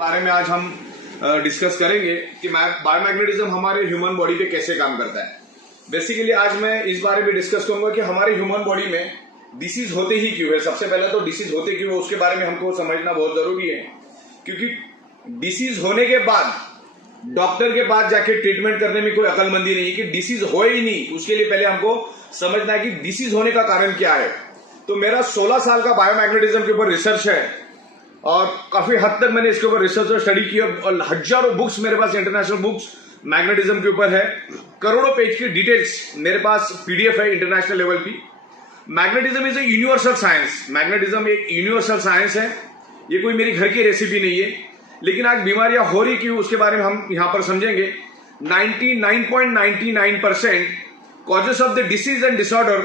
बारे में आज हम डिस्कस करेंगे कि बायोमैग्नेटिज्म हमारे ह्यूमन बॉडी पे कैसे काम करता है। बेसिकली आज मैं इस बारे में डिस्कस करूंगा कि हमारे ह्यूमन बॉडी में डिसीज होते ही क्यों है। सबसे पहले तो डिसीज होते क्यों है उसके बारे में हमको समझना बहुत जरूरी है, क्योंकि डिसीज होने के बाद डॉक्टर के पास जाके ट्रीटमेंट करने में कोई अकलमंदी नहीं कि डिसीज हो ही नहीं। उसके लिए पहले हमको समझना है कि डिसीज होने का कारण क्या है। तो मेरा 16 साल का बायोमैग्नेटिज्म के ऊपर रिसर्च है और काफी हद तक मैंने इसके ऊपर रिसर्च और स्टडी किया और हजारों बुक्स मेरे पास इंटरनेशनल बुक्स मैग्नेटिज्म के ऊपर है। करोड़ों पेज की डिटेल्स मेरे पास पीडीएफ है इंटरनेशनल लेवल की। Magnetism is a universal science. Magnetism एक यूनिवर्सल साइंस है, ये कोई मेरी घर की रेसिपी नहीं है। लेकिन आज बीमारियां हो रही क्यों उसके बारे में हम यहां पर समझेंगे। 99.99% causes of the disease and disorder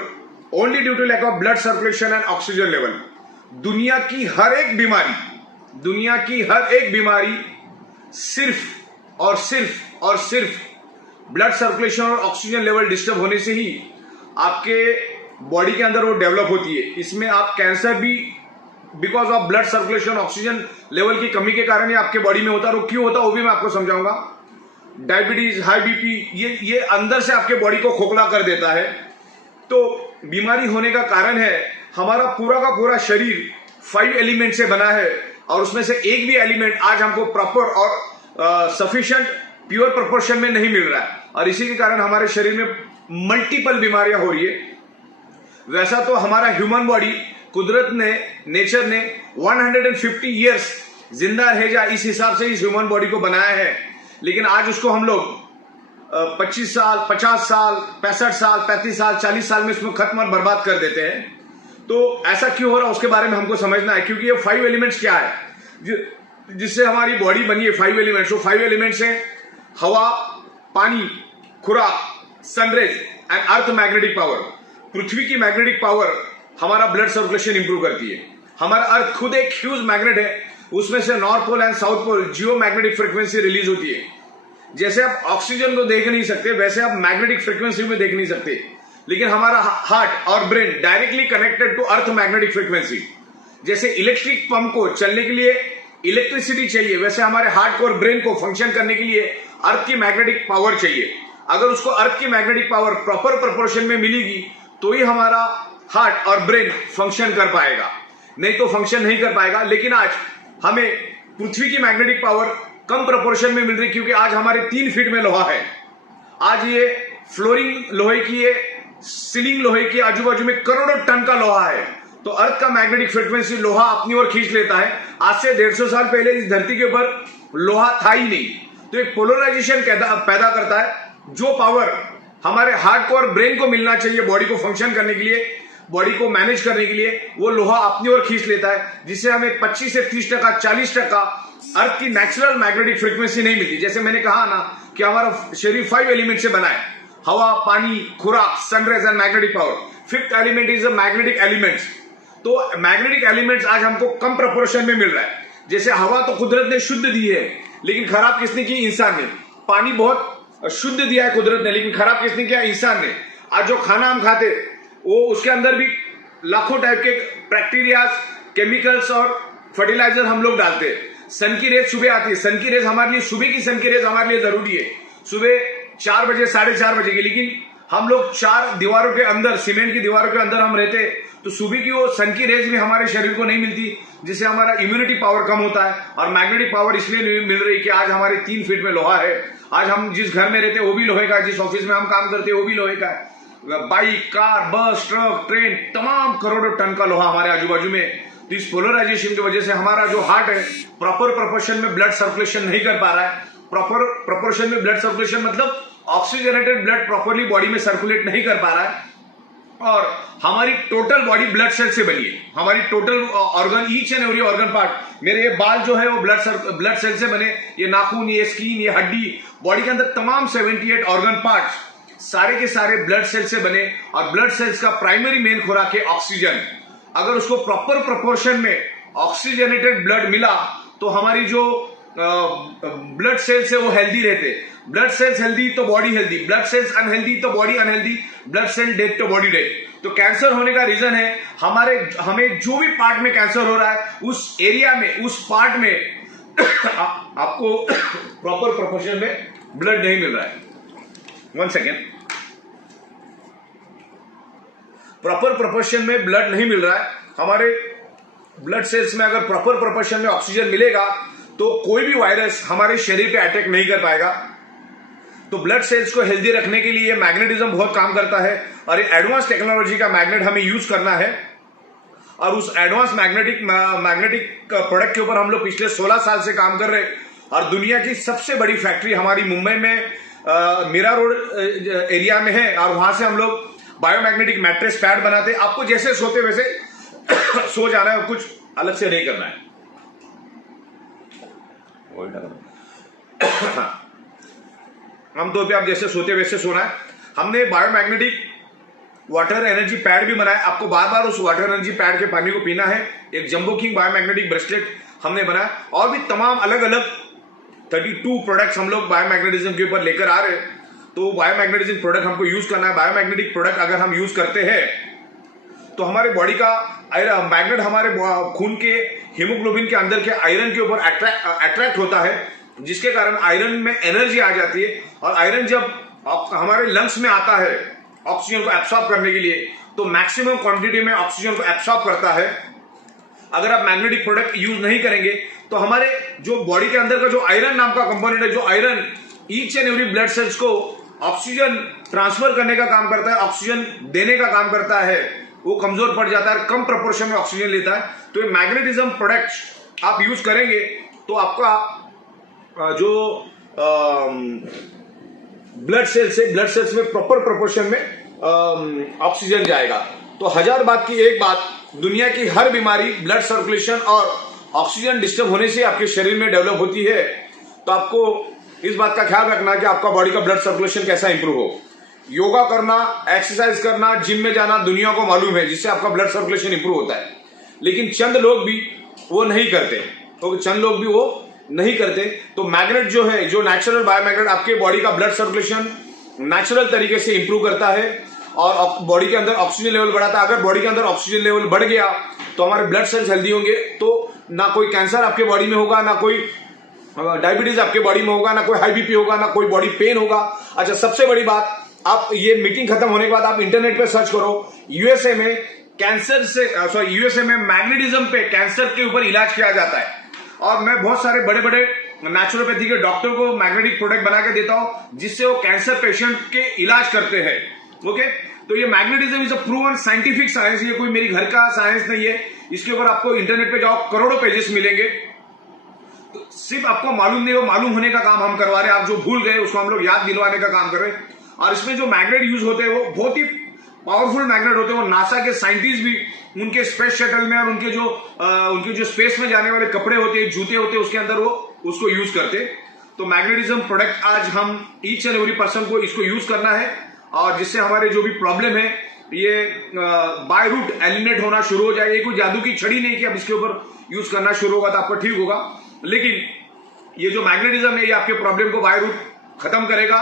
only due to lack of blood circulation and oxygen level. दुनिया की हर एक बीमारी सिर्फ और सिर्फ ब्लड सर्कुलेशन और ऑक्सीजन लेवल डिस्टर्ब होने से ही आपके बॉडी के अंदर वो डेवलप होती है। इसमें आप कैंसर भी because of blood circulation oxygen level की कमी के कारण ही आपके बॉडी में होता है। और क्यों होता है वो भी मैं आपको समझाऊंगा। डायबिटीज, हाई बीपी, ये अंदर से आपके बॉडी को खोखला कर देता है। तो बीमारी होने का कारण है हमारा पूरा का पूरा शरीर 5 एलिमेंट से बना है और उसमें से एक भी एलिमेंट आज हमको प्रॉपर और सफिशिएंट प्योर प्रोपोर्शन में नहीं मिल रहा है और इसी के कारण हमारे शरीर में मल्टीपल बीमारियां हो रही है। वैसा तो हमारा ह्यूमन बॉडी कुदरत ने, नेचर ने 150 ईयर्स जिंदा रह जाए इस हिसाब से इस ह्यूमन बॉडी को बनाया है। लेकिन आज उसको हम लोग 25 साल, 50 साल, 65 साल, 35 साल, 40 साल में इसमें खत्म और बर्बाद कर देते हैं। तो ऐसा क्यों हो रहा है उसके बारे में हमको समझना है, क्योंकि ये 5 एलिमेंट्स क्या है जिससे हमारी बॉडी बनी है। 5 एलिमेंट्स, वो 5 एलिमेंट्स है हवा, पानी, खुराक, sunrays and earth magnetic power. पृथ्वी की मैग्नेटिक पावर हमारा ब्लड सर्कुलेशन इंप्रूव करती है। हमारा अर्थ खुद एक ह्यूज मैग्नेट है, उसमें से north pole and south pole geo magnetic frequency release होती है। जैसे आप ऑक्सीजन को देख नहीं सकते वैसे आप मैग्नेटिक फ्रिक्वेंसी में देख नहीं सकते, लेकिन हमारा हार्ट और brain directly connected to earth magnetic frequency. जैसे इलेक्ट्रिक पंप को चलने के लिए इलेक्ट्रिसिटी चाहिए, वैसे हमारे हार्ट को और ब्रेन को फंक्शन करने के लिए अर्थ की मैग्नेटिक पावर चाहिए। अगर उसको अर्थ की मैग्नेटिक पावर प्रॉपर प्रोपोर्शन में मिलेगी तो ही हमारा हार्ट और ब्रेन फंक्शन कर पाएगा, नहीं तो फंक्शन नहीं कर पाएगा। लेकिन आज हमें पृथ्वी की मैग्नेटिक पावर कम प्रोपोर्शन में मिल रही, क्योंकि आज हमारे 3 फीट में लोहा है। आज ये फ्लोरिंग लोहे की है, सीलिंग लोहे की, आजू बाजू में करोड़ों टन का लोहा है। तो अर्थ का मैग्नेटिक फ्रिक्वेंसी लोहा अपनी ओर खींच लेता है। आज से 150 साल पहले इस धरती के ऊपर लोहा था ही नहीं। तो एक पोलराइजेशन पैदा करता है, जो पावर हमारे हार्ट को और ब्रेन को मिलना चाहिए बॉडी को फंक्शन करने के लिए, बॉडी को मैनेज करने के लिए, वो लोहा अपनी ओर खींच लेता है, जिससे हमें 25 से 30%, 40% अर्थ की नेचुरल मैग्नेटिक फ्रिक्वेंसी नहीं मिलती। जैसे मैंने कहा ना कि हमारा शरीर 5 एलिमेंट से बना है, हवा, पानी, खुराक, sunrays and magnetic power. 5th element is a magnetic elements. तो मैग्नेटिक एलिमेंट्स आज हमको कम प्रोपोर्शन में मिल रहा है। जैसे हवा तो कुदरत ने शुद्ध दी है, लेकिन खराब किसने की? इंसान ने। पानी बहुत शुद्ध दिया है कुदरत ने, लेकिन खराब किसने किया? इंसान ने। आज जो खाना हम खाते वो उसके अंदर भी लाखों टाइप के बैक्टीरिया, केमिकल्स और फर्टिलाइजर हम लोग डालते हैं। सन की रेज सुबह आती है, सन की रेज हमारे लिए, सुबह की सन की रेज हमारे लिए जरूरी है, सुबह 4 बजे, 4:30 बजे की। लेकिन हम लोग 4 दीवारों के अंदर, सीमेंट की दीवारों के अंदर हम रहते, तो सुबह की वो सन की रेज भी हमारे शरीर को नहीं मिलती, जिससे हमारा इम्यूनिटी पावर कम होता है। और मैग्नेटिक पावर इसलिए नहीं मिल रही कि आज हमारे 3 फीट में लोहा है। आज हम जिस घर में रहते हैं वो भी लोहे का है, जिस ऑफिस में हम काम करते हैं वो भी लोहे का है। बाइक, कार, बस, ट्रक, ट्रेन, तमाम करोड़ों टन का लोहा हमारे आजू बाजू में। तो इस पोलराइजेशन की वजह से हमारा जो हार्ट है प्रॉपर प्रोपोर्शन में ब्लड सर्कुलेशन नहीं कर पा रहा है। प्रॉपर प्रोपोर्शन में ब्लड सर्कुलेशन मतलब ऑक्सीजनेटेड ब्लड प्रॉपरली बॉडी में सर्कुलेट नहीं कर पा रहा है। और हमारी टोटल बॉडी ब्लड सेल से बनी है। हमारी total organ, each and every organ part, मेरे ये बाल जो है वो ब्लड सेल से बने, ये नाखून, ये स्किन, ये हड्डी, बॉडी के अंदर तमाम 78 ऑर्गन पार्ट्स सारे के सारे ब्लड सेल से बने। और ब्लड सेल्स का प्राइमरी मेन खुराक है ऑक्सीजन। अगर उसको प्रॉपर प्रोपोर्शन में ऑक्सीजनेटेड ब्लड मिला तो हमारी जो ब्लड सेल्स है वो हेल्दी रहते। ब्लड सेल्स हेल्दी तो body healthy, blood cells unhealthy तो body unhealthy, blood cell dead तो बॉडी डेड। तो कैंसर होने का रीजन है हमें जो भी पार्ट में कैंसर हो रहा है उस एरिया में, उस पार्ट में आपको प्रॉपर प्रोपोर्शन में ब्लड नहीं मिल रहा है। 1 सेकेंड। प्रॉपर प्रोपोर्शन में ब्लड नहीं मिल रहा है। हमारे ब्लड सेल्स में अगर प्रॉपर प्रोपोर्शन में ऑक्सीजन मिलेगा तो कोई भी वायरस हमारे शरीर पे अटैक नहीं कर पाएगा। तो ब्लड सेल्स को हेल्दी रखने के लिए मैग्नेटिज्म बहुत काम करता है और ये एडवांस टेक्नोलॉजी का मैग्नेट हमें यूज करना है। और उस एडवांस मैग्नेटिक प्रोडक्ट के ऊपर हम लोग पिछले 16 साल से काम कर रहे हैं। और दुनिया की सबसे बड़ी फैक्ट्री हमारी मुंबई में मीरा रोड एरिया में है और वहां से हम लोग बायोमैग्नेटिक मैट्रेस पैड बनाते हैं। आपको जैसे सोते वैसे सो जाना है, कुछ अलग से नहीं करना है। आमतौर पे आप जैसे सोते वैसे सोना है। हमने बायोमैग्नेटिक वाटर एनर्जी पैड भी बनाया। आपको बार बार उस वाटर एनर्जी पैड के पानी को पीना है। एक जंबो किंग बायोमैग्नेटिक ब्रेसलेट हमने बनाया और भी तमाम अलग अलग 32 प्रोडक्ट्स हम लोग बायोमैग्नेटिज्म के ऊपर लेकर आ रहे हैं। तो बायोमैग्नेटिज्म प्रोडक्ट हमको यूज करना है। बायोमैग्नेटिक प्रोडक्ट अगर हम यूज करते हैं तो हमारे बॉडी का मैग्नेट हमारे खून के हीमोग्लोबिन के अंदर के आयरन के ऊपर अट्रैक्ट होता है, जिसके कारण आयरन में एनर्जी आ जाती है। और आयरन जब हमारे लंग्स में आता है ऑक्सीजन को एब्सॉर्ब करने के लिए, तो मैक्सिमम क्वांटिटी में ऑक्सीजन को एब्सॉर्ब करता है। अगर आप मैग्नेटिक प्रोडक्ट यूज नहीं करेंगे तो हमारे जो बॉडी के अंदर का जो आयरन नाम का कंपोनेंट है, जो iron each and every blood cells को ऑक्सीजन ट्रांसफर करने का काम करता है, ऑक्सीजन देने का काम करता है, वो कमजोर पड़ जाता है, कम प्रोपोर्शन में ऑक्सीजन लेता है। तो ये मैग्नेटिज्म प्रोडक्ट आप यूज करेंगे तो आपका जो ब्लड सेल्स में प्रॉपर प्रोपोर्शन में ऑक्सीजन जाएगा। तो 1000 बात की एक बात, दुनिया की हर बीमारी ब्लड सर्कुलेशन और ऑक्सीजन डिस्टर्ब होने से आपके शरीर में डेवलप होती है। तो आपको इस बात का ख्याल रखना कि आपका बॉडी का ब्लड सर्कुलेशन कैसा इंप्रूव हो। योगा करना, एक्सरसाइज करना, जिम में जाना दुनिया को मालूम है, जिससे आपका ब्लड सर्कुलेशन इंप्रूव होता है। लेकिन चंद लोग भी वो नहीं करते। तो मैग्नेट जो है, जो नेचुरल बायोमैग्नेट आपके बॉडी का ब्लड सर्कुलेशन नेचुरल तरीके से इंप्रूव करता है और बॉडी के अंदर ऑक्सीजन लेवल बढ़ाता है। अगर बॉडी के अंदर ऑक्सीजन लेवल बढ़ गया तो हमारे ब्लड सेल्स हेल्दी होंगे, तो ना कोई कैंसर आपके बॉडी में होगा, ना कोई डायबिटीज आपके बॉडी में होगा, ना कोई हाई बीपी होगा, ना कोई बॉडी पेन होगा। अच्छा, सबसे बड़ी बात, आप ये मीटिंग खत्म होने के बाद आप इंटरनेट पे सर्च करो, यूएसए में मैग्नेटिज्म पे कैंसर के ऊपर इलाज किया जाता है। और मैं बहुत सारे बड़े बड़े नेचुरोपैथी के डॉक्टर को मैग्नेटिक प्रोडक्ट बना के देता हूं, जिससे वो कैंसर पेशेंट के इलाज करते हैं। ओके, तो ये magnetism is a proven scientific science, ये कोई मेरी घर का साइंस नहीं है। इसके ऊपर आपको इंटरनेट पे जाओ, करोड़ों पेजेस मिलेंगे। तो सिर्फ आपको मालूम नहीं हो, मालूम होने का काम हम करवा रहे हैं। आप जो भूल गए उसको हम लोग याद दिलवाने का काम कर रहे हैं। और इसमें जो मैग्नेट यूज होते हैं वो बहुत ही पावरफुल मैग्नेट होते हैं। वो नासा के साइंटिस्ट भी उनके स्पेस शटल में और उनके जो स्पेस में जाने वाले कपड़े होते हैं, जूते होते हैं, उसके अंदर वो उसको यूज करते। तो मैग्नेटिज्म प्रोडक्ट आज हम ईच एंड एवरी पर्सन को इसको यूज करना है, और जिससे हमारे जो भी प्रॉब्लम है ये बाय रूट एलिमिनेट होना शुरू हो जाए। ये कोई जादू की छड़ी नहीं कि अब इसके ऊपर यूज करना शुरू होगा तो आपका ठीक होगा, लेकिन ये जो मैग्नेटिज्म है ये आपके प्रॉब्लम को बाय रूट खत्म करेगा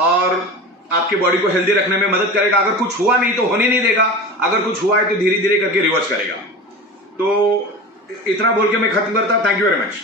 और आपके बॉडी को हेल्दी रखने में मदद करेगा। अगर कुछ हुआ नहीं तो होने नहीं देगा, अगर कुछ हुआ है तो धीरे धीरे करके रिवर्स करेगा। तो इतना बोल के मैं खत्म करता हूं। Thank you very much.